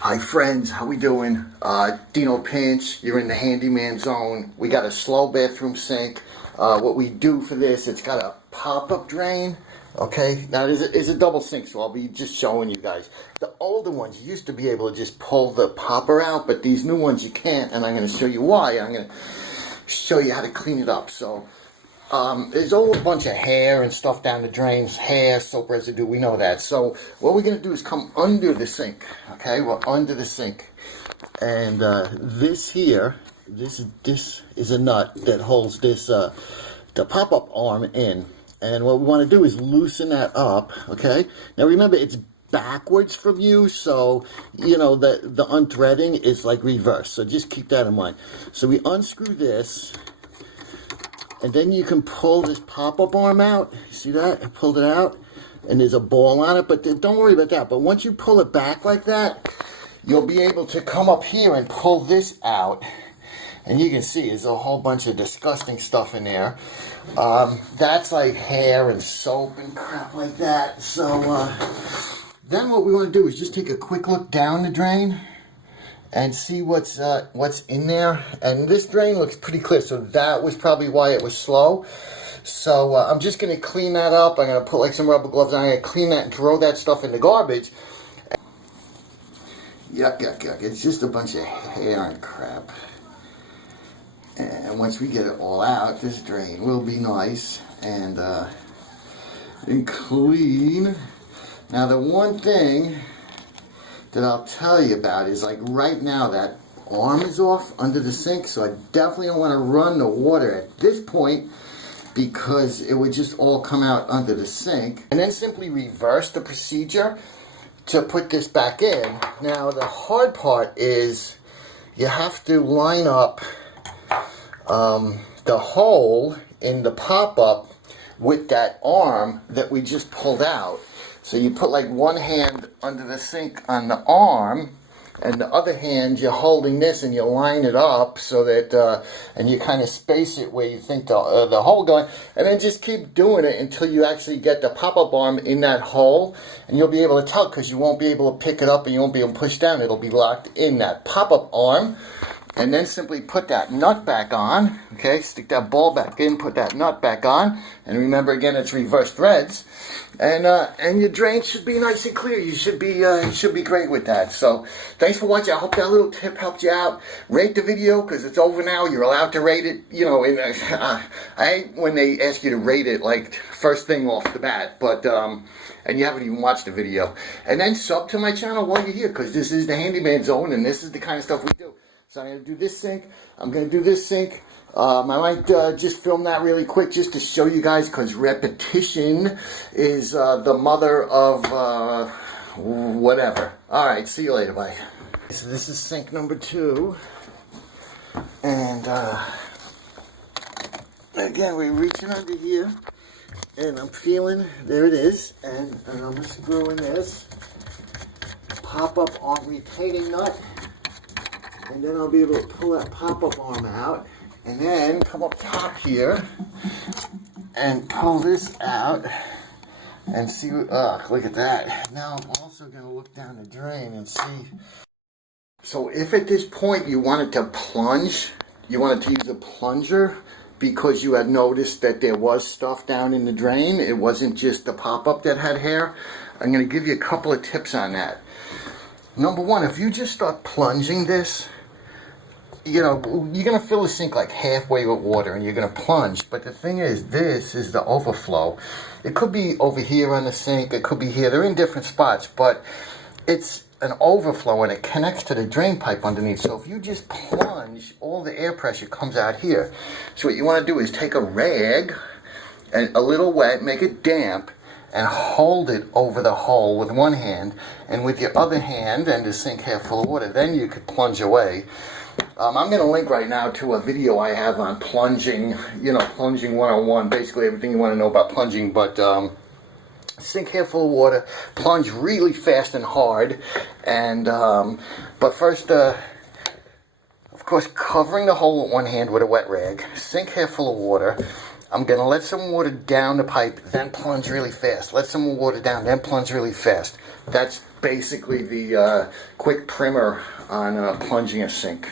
Hi friends, how we doing? Dino Pinch, you're in the handyman zone. We got a slow bathroom sink. What we do for this, it's got a pop-up drain. Okay, now it's a double sink, so I'll be just showing you guys. The older ones, you used to be able to just pull the popper out, but these new ones you can't, and I'm going to show you why. I'm going to show you how to clean it up. So there's a whole bunch of hair and stuff down the drains, hair, soap residue, we know that. So what we're going to do is come under the sink, okay? We're under the sink. And this here, this is a nut that holds this, the pop-up arm in. And what we want to do is loosen that up, okay? Now remember, it's backwards from you, so, you know, the unthreading is like reverse. So just keep that in mind. So we unscrew this. And then you can pull this pop-up arm out. See that? I pulled it out. And there's a ball on it. But don't worry about that. But once you pull it back like that, you'll be able to come up here and pull this out. And you can see there's a whole bunch of disgusting stuff in there. That's like hair and soap and crap like that. So then what we want to do is just take a quick look down the drain and see what's in there. And this drain looks pretty clear, so that was probably why it was slow. So I'm just going to clean that up. I'm going to put like some rubber gloves on. I'm going to clean that and throw that stuff in the garbage. Yuck, yuck, yuck. It's just a bunch of hair and crap. And once we get it all out, this drain will be nice and clean. Now the one thing that I'll tell you about is, like, right now that arm is off under the sink, so I definitely don't want to run the water at this point because it would just all come out under the sink. And then simply reverse the procedure to put this back in. Now the hard part is you have to line up the hole in the pop-up with that arm that we just pulled out. So you put like one hand under the sink on the arm, and the other hand you're holding this, and you line it up so that, and you kind of space it where you think the hole going, and then just keep doing it until you actually get the pop-up arm in that hole, and you'll be able to tell because you won't be able to pick it up and you won't be able to push down. It'll be locked in that pop-up arm. And then simply put that nut back on, okay? Stick that ball back in, put that nut back on, and remember again, it's reverse threads. And your drain should be nice and clear. You should be great with that. So thanks for watching. I hope that little tip helped you out. Rate the video because it's over now. You're allowed to rate it. You know, I hate when they ask you to rate it like first thing off the bat, but and you haven't even watched the video. And then sub to my channel while you're here because this is the handyman zone and this is the kind of stuff we do. So I'm going to do this sink. I'm going to do this sink. I might just film that really quick just to show you guys because repetition is the mother of whatever. Alright, see you later. Bye. So this is sink number 2. And again, we're reaching under here. And I'm feeling, there it is. And I'm screwing this. Pop up on retaining nut. And then I'll be able to pull that pop-up arm out and then come up top here and pull this out and see, look at that. Now I'm also going to look down the drain and see. So if at this point you wanted to plunge, you wanted to use a plunger because you had noticed that there was stuff down in the drain, it wasn't just the pop-up that had hair, I'm going to give you a couple of tips on that. Number one, if you just start plunging this, you know, you're going to fill the sink like halfway with water and you're going to plunge. But the thing is, this is the overflow. It could be over here on the sink. It could be here. They're in different spots. But it's an overflow and it connects to the drain pipe underneath. So if you just plunge, all the air pressure comes out here. So what you want to do is take a rag, and a little wet, make it damp, and hold it over the hole with one hand. And with your other hand and the sink half full of water, then you could plunge away. I'm going to link right now to a video I have on plunging, you know, plunging 101, basically everything you want to know about plunging, but sink half full of water, plunge really fast and hard, and, but first, of course, covering the hole with one hand with a wet rag, sink half full of water. I'm going to let some water down the pipe, then plunge really fast. Let some water down, then plunge really fast. That's basically the quick primer on plunging a sink.